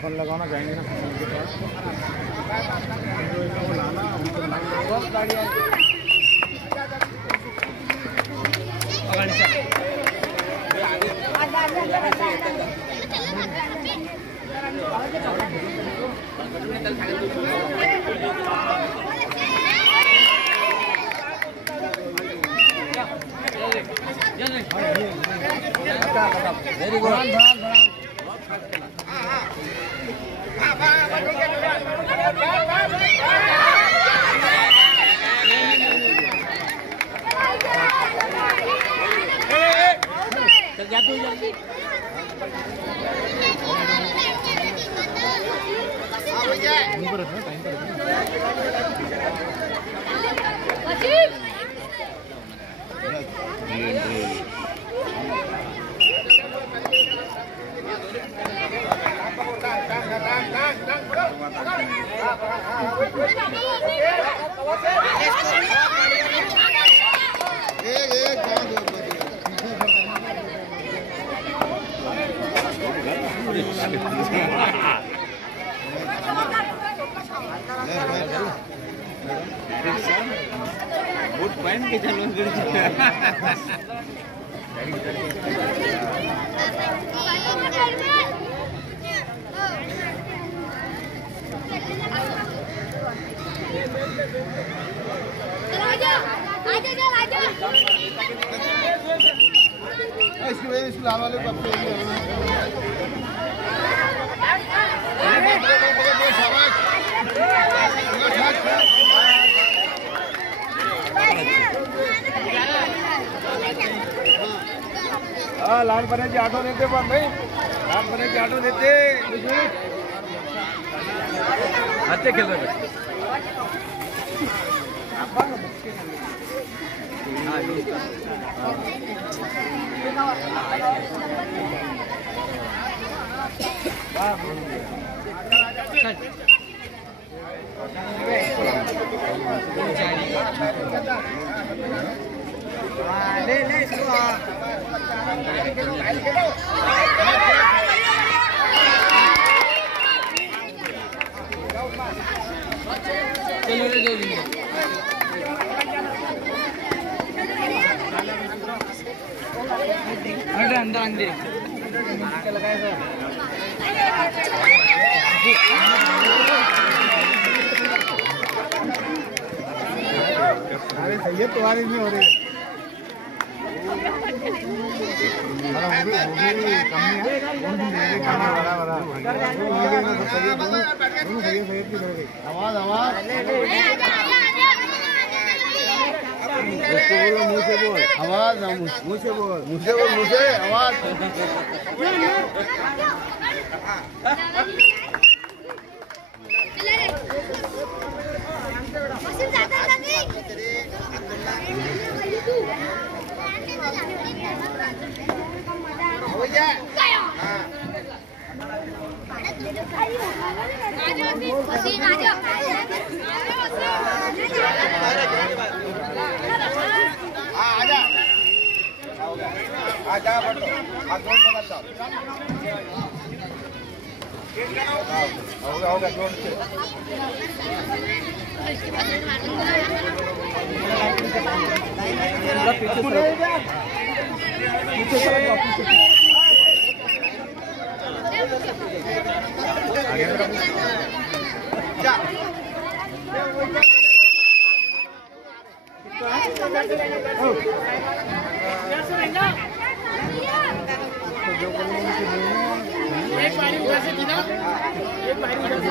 फल लगाना जाएंगे ना वेरी गुड जा तू जल्दी टाइम पर बूट पहन के चलो इसको लाल वाले हाँ लाल बने की ऑटो देते भाई लाल बने की ऑटो देते अच्छे खेल रहे ले ले इसको अंदर अंदर लगाए अरे सही है तुम्हारी नहीं हो रही आवाज आवाज मुँह से बोल आवाज मुँह से बोल मुझे आवाज आजा होगा जोड़ से एक बारी उधर से ना एक बारी उधर से